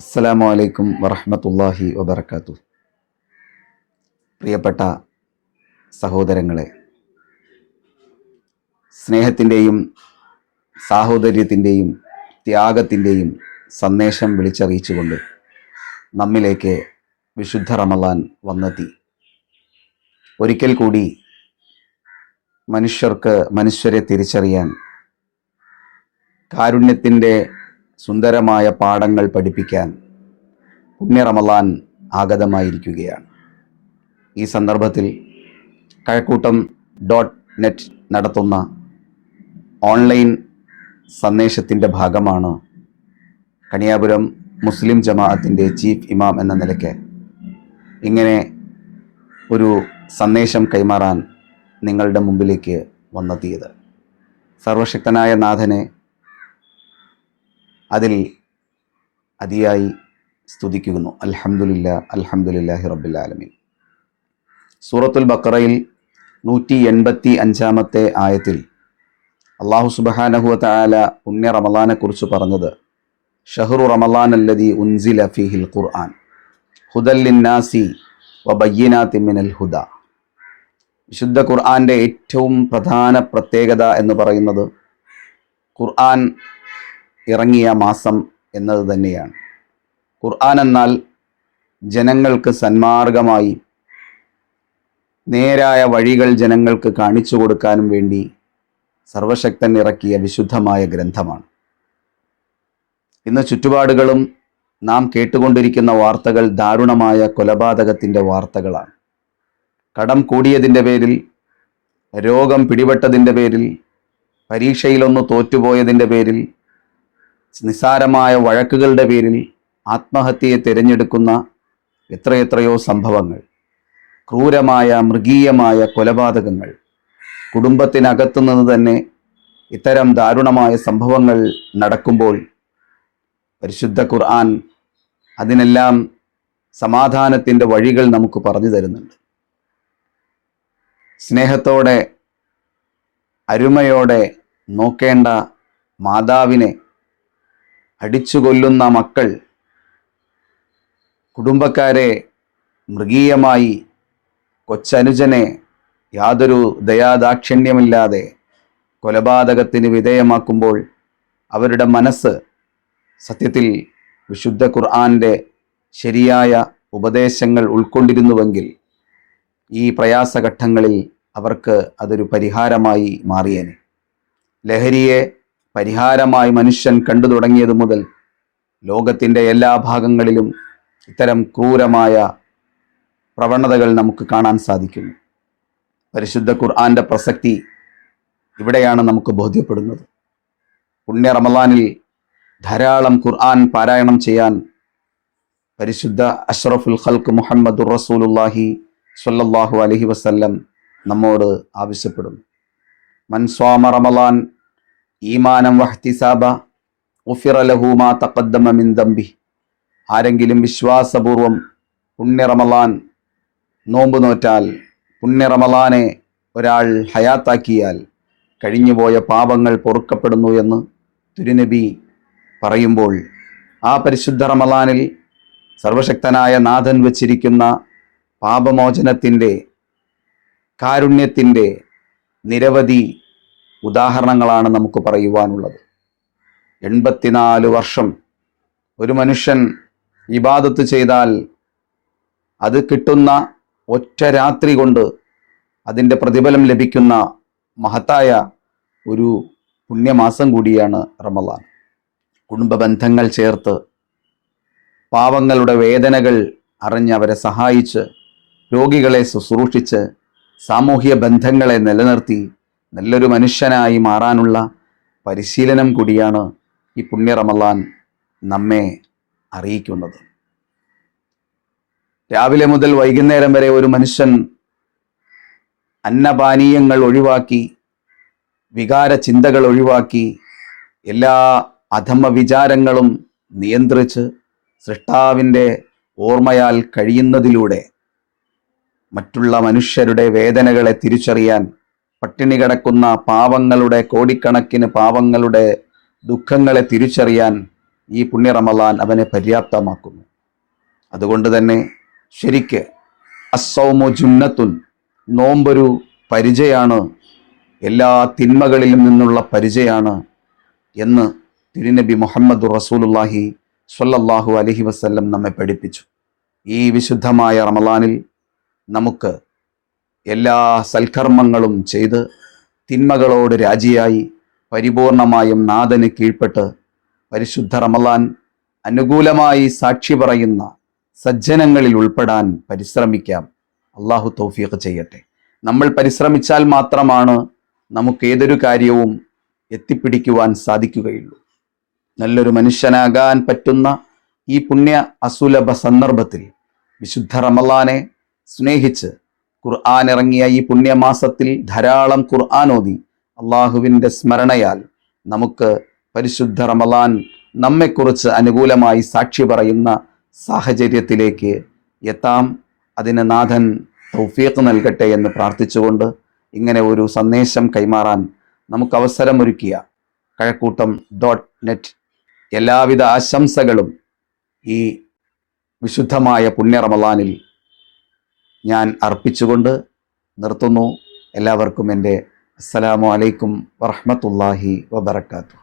അസ്സലാമു അലൈക്കും വറഹമത്തല്ലാഹി വബർക്കാത്തു പ്രിയപ്പെട്ട സഹോദരങ്ങളെ സ്നേഹത്തിന്റെയും സാഹോദര്യത്തിന്റെയും ത്യാഗത്തിന്റെയും സന്ദേശം വിളിച്ചറിയിച്ചുകൊണ്ട് നമ്മിലേക്ക് വിശുദ്ധ റമലാൻ വന്നെത്തി. ഒരിക്കൽ കൂടി മനുഷ്യർക്ക് മനുഷ്യരെ തിരിച്ചറിയാൻ കാരുണ്യത്തിന്റെ സുന്ദരമായ പാഠങ്ങൾ പഠിപ്പിക്കാൻ പുണ്യ റമലാൻ ആഗതമായിരിക്കുകയാണ്. ഈ സന്ദർഭത്തിൽ കഴക്കൂട്ടം ഡോട്ട് നെറ്റ് നടത്തുന്ന ഓൺലൈൻ സന്ദേശത്തിന്റെ ഭാഗമാണ് കണിയാപുരം മുസ്ലിം ജമാഅത്തിന്റെ ചീഫ് ഇമാം എന്ന നിലയ്ക്ക് ഇങ്ങനെ ഒരു സന്ദേശം കൈമാറാൻ നിങ്ങളുടെ മുമ്പിലേക്ക് വന്നെത്തിയത്. സർവശക്തനായ നാഥനെ അതിൽ അതിയായി സ്തുതിക്കുന്നു. അൽഹംദുലില്ല അൽഹംദുലില്ലാഹി റബ്ബിൽ ആലമീൻ. സൂറത്തുൽ ബക്കറയിൽ നൂറ്റി എൺപത്തി അഞ്ചാമത്തെ ആയത്തിൽ അള്ളാഹു സുബഹാനഹുവ തആല പുണ്യ റമലാനെ കുറിച്ച് പറഞ്ഞത് ഷഹ്റു റമലാൻ അല്ലതി ഉൻസില ഫിഹിൽ ഖുർആൻ ഹുദല്ലിന്നാസി വബയ്യനാത്തി മിനൽ ഹുദ. വിശുദ്ധ ഖുർആന്റെ ഏറ്റവും പ്രധാന പ്രത്യേകത എന്ന് പറയുന്നത് ഖുർആൻ ഇറങ്ങിയ മാസം എന്നത് തന്നെയാണ്. ഖുർആൻ എന്നാൽ ജനങ്ങൾക്ക് സന്മാർഗമായി നേരായ വഴികൾ ജനങ്ങൾക്ക് കാണിച്ചു കൊടുക്കാനും വേണ്ടി സർവശക്തൻ ഇറക്കിയ വിശുദ്ധമായ ഗ്രന്ഥമാണ്. ഇന്ന് ചുറ്റുപാടുകളും നാം കേട്ടുകൊണ്ടിരിക്കുന്ന വാർത്തകൾ ദാരുണമായ കൊലപാതകത്തിന്റെ വാർത്തകളാണ്. കടം കൂടിയതിന്റെ പേരിൽ രോഗം പിടിപെട്ടതിന്റെ പേരിൽ പരീക്ഷയിലൊന്ന് തോറ്റുപോയതിന്റെ പേരിൽ നിസ്സാരമായ വഴക്കുകളുടെ പേരിൽ ആത്മഹത്യയെ തിരഞ്ഞെടുക്കുന്ന എത്രയെത്രയോ സംഭവങ്ങൾ. ക്രൂരമായ മൃഗീയമായ കൊലപാതകങ്ങൾ. കുടുംബത്തിനകത്തു നിന്ന് തന്നെ ഇത്തരം ദാരുണമായ സംഭവങ്ങൾ നടക്കുമ്പോൾ പരിശുദ്ധ ഖുർആൻ അതിനെല്ലാം സമാധാനത്തിന്റെ വഴികൾ നമുക്ക് പറഞ്ഞു തരുന്നുണ്ട്. സ്നേഹത്തോടെ അരുമയോടെ നോക്കേണ്ട മാതാവിനെ അടിച്ചു കൊല്ലുന്ന മക്കൾ കുടുംബക്കാരെ മൃഗീയമായി കൊച്ചനുജനെ യാതൊരു ദയാദാക്ഷിണ്യമില്ലാതെ കൊലപാതകത്തിന് വിധേയമാക്കുമ്പോൾ അവരുടെ മനസ്സ് സത്യത്തിൽ വിശുദ്ധ ഖുർആന്റെ ശരിയായ ഉപദേശങ്ങൾ ഉൾക്കൊണ്ടിരുന്നുവെങ്കിൽ ഈ പ്രയാസഘട്ടങ്ങളിൽ അവർക്ക് അതൊരു പരിഹാരമായി മാറിയേനെ. ലഹരിയെ പരിഹാരമായി മനുഷ്യൻ കണ്ടു തുടങ്ങിയത് മുതൽ ലോകത്തിന്റെ എല്ലാ ഭാഗങ്ങളിലും ഇത്തരം ക്രൂരമായ പ്രവണതകൾ നമുക്ക് കാണാൻ സാധിക്കുന്നു. പരിശുദ്ധ ഖുർആന്റെ പ്രസക്തി ഇവിടെയാണ് നമുക്ക് ബോധ്യപ്പെടുന്നത്. പുണ്യ റമലാനിൽ ധാരാളം ഖുർആൻ പാരായണം ചെയ്യാൻ പരിശുദ്ധ അഷ്റഫുൽ ഖൽക്ക് മുഹമ്മദുർ റസൂലുല്ലാഹി സ്വല്ലല്ലാഹു അലഹി വസ്ല്ലം നമ്മോട് ആവശ്യപ്പെടുന്നു. മൻസ്വാമ റമലാൻ ഈമാനം വഹ്തിസാബ ഉഫിറ ലഹു മാ തഖദ്ദമ മിൻ ആരെങ്കിലും വിശ്വാസപൂർവം പുണ്യറമലാൻ നോമ്പ് നോറ്റാൽ പുണ്യറമലാനെ ഒരാൾ ഹയാത്താക്കിയാൽ കഴിഞ്ഞുപോയ പാപങ്ങൾ പൊറുക്കപ്പെടുന്നു എന്ന് തിരുനബി പറയുമ്പോൾ ആ പരിശുദ്ധ റമലാനിൽ സർവശക്തനായ നാഥൻ വച്ചിരിക്കുന്ന പാപമോചനത്തിന്റെ കാരുണ്യത്തിന്റെ നിരവധി ഉദാഹരണങ്ങളാണ് നമുക്ക് പറയുവാനുള്ളത്. എൺപത്തിനാല് വർഷം ഒരു മനുഷ്യൻ ഇബാദത്ത് ചെയ്താൽ അത് കിട്ടുന്ന ഒറ്റ രാത്രി കൊണ്ട് അതിന്റെ പ്രതിഫലം ലഭിക്കുന്ന മഹത്തായ ഒരു പുണ്യമാസം കൂടിയാണ് റമലാൻ കുടുംബ ബന്ധങ്ങൾ ചേർത്ത് പാവങ്ങളുടെ വേദനകൾ അറിഞ്ഞ് അവരെ സഹായിച്ച് രോഗികളെ ശുശ്രൂഷിച്ച് സാമൂഹ്യ ബന്ധങ്ങളെ നിലനിർത്തി നല്ലൊരു മനുഷ്യനായി മാറാനുള്ള പരിശീലനം കൂടിയാണ് ഈ പുണ്യ റമലാൻ നമ്മെ അറിയിക്കുന്നത്. രാവിലെ മുതൽ വൈകുന്നേരം വരെ ഒരു മനുഷ്യൻ അന്നപാനീയങ്ങൾ ഒഴിവാക്കി വികാര ചിന്തകൾ ഒഴിവാക്കി എല്ലാ അധമ വിചാരങ്ങളും നിയന്ത്രിച്ച് സൃഷ്ടാവിന്റെ ഓർമ്മയാൽ കഴിയുന്നതിലൂടെ മറ്റുള്ള മനുഷ്യരുടെ വേദനകളെ തിരിച്ചറിയാൻ പട്ടിണി കിടക്കുന്ന പാവങ്ങളുടെ കോടിക്കണക്കിന് പാവങ്ങളുടെ ദുഃഖങ്ങളെ തിരിച്ചറിയാൻ ഈ പുണ്യ റമലാൻ അവനെ പര്യാപ്തമാക്കുന്നു. അതുകൊണ്ട് തന്നെ ശരിക്ക് അസൗമു ജുന്നത്തുൻ നോമ്പൊരു പരിചയാണ് എല്ലാ തിന്മകളിൽ നിന്നുള്ള പരിചയാണ് എന്ന് തിരുനബി മുഹമ്മദ് റസൂലുല്ലാഹി സ്വല്ലല്ലാഹു അലഹി വസ്ല്ലം നമ്മെ പഠിപ്പിച്ചു. ഈ വിശുദ്ധമായ റമലാനിൽ നമുക്ക് എല്ലാ സൽക്കർമ്മങ്ങളും ചെയ്ത് തിന്മകളോട് രാജിയായി പരിപൂർണമായും നാഥന് കീഴ്പ്പെട്ട് പരിശുദ്ധ റമലാൻ അനുകൂലമായി സാക്ഷി പറയുന്ന സജ്ജനങ്ങളിൽ ഉൾപ്പെടാൻ പരിശ്രമിക്കാം. അള്ളാഹു തൗഫീഖ് ചെയ്യട്ടെ. നമ്മൾ പരിശ്രമിച്ചാൽ മാത്രമാണ് നമുക്ക് ഏതൊരു കാര്യവും എത്തിപ്പിടിക്കുവാൻ സാധിക്കുകയുള്ളൂ. നല്ലൊരു മനുഷ്യനാകാൻ പറ്റുന്ന ഈ പുണ്യ അസുലഭ സന്ദർഭത്തിൽ വിശുദ്ധ റമലാനെ സ്നേഹിച്ച് ഖുർആൻ ഇറങ്ങിയ ഈ പുണ്യമാസത്തിൽ ധാരാളം ഖുർആൻ ഓതി. അള്ളാഹുവിന്റെ സ്മരണയാൽ നമുക്ക് പരിശുദ്ധ റമലാൻ നമ്മെക്കുറിച്ച് അനുകൂലമായി സാക്ഷി പറയുന്ന സാഹചര്യത്തിലേക്ക് എത്താം. അതിന് നാഥൻ തൗഫീഖ് നൽകട്ടെ എന്ന് പ്രാർത്ഥിച്ചുകൊണ്ട് ഇങ്ങനെ ഒരു സന്ദേശം കൈമാറാൻ നമുക്ക് അവസരമൊരുക്കിയ കഴക്കൂട്ടം ഡോട്ട് നെറ്റ് എല്ലാവിധ ആശംസകളും ഈ വിശുദ്ധമായ പുണ്യ റമലാനിൽ ഞാൻ അർപ്പിച്ചുകൊണ്ട് നിർത്തുന്നു. എല്ലാവർക്കും എന്റെ അസ്സലാമു അലൈക്കും വറഹ്മത്തുള്ളാഹി വബറകാതുഹു.